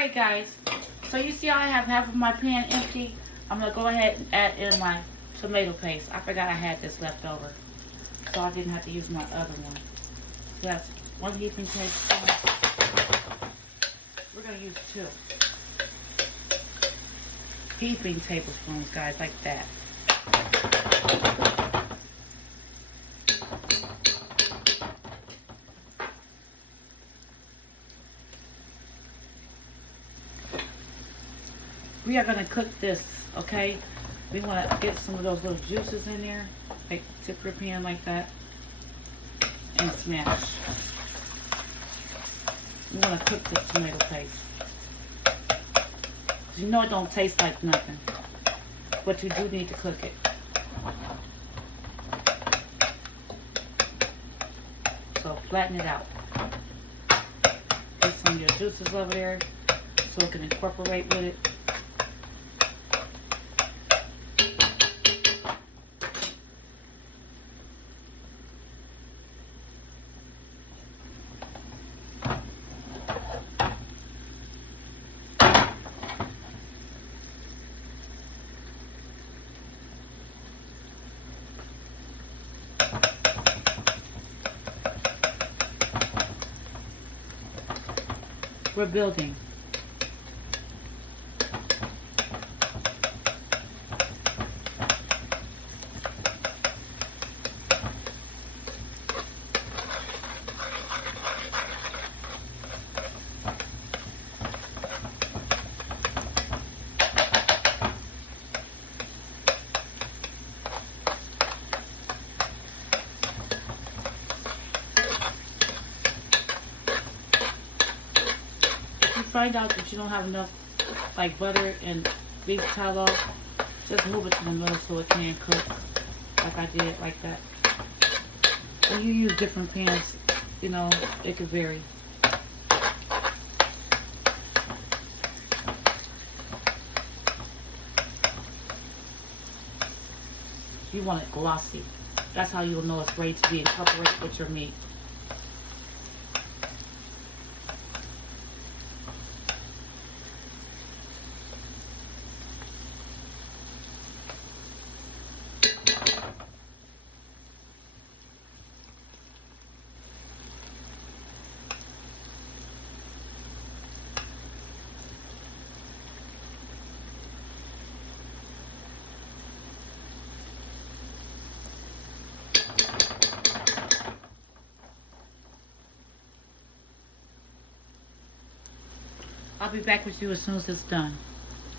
Alright guys, so you see I have half of my pan empty. I'm going to go ahead and add in my tomato paste. I forgot I had this left over, so I didn't have to use my other one. So that's 1 heaping tablespoon. We're going to use 2 heaping tablespoons, guys, like that. We are going to cook this, okay? We want to get some of those little juices in there. Like, tip your pan like that and smash. We want to cook this tomato paste. You know it don't taste like nothing, but you do need to cook it. So flatten it out. Get some of your juices over there so it can incorporate with it. We're building. Find out that you don't have enough like butter and beef tallow, just move it to the middle so it can cook like I did, like that. When you use different pans, you know, it could vary. You want it glossy. That's how you'll know it's ready to be incorporated with your meat. I'll be back with you as soon as it's done.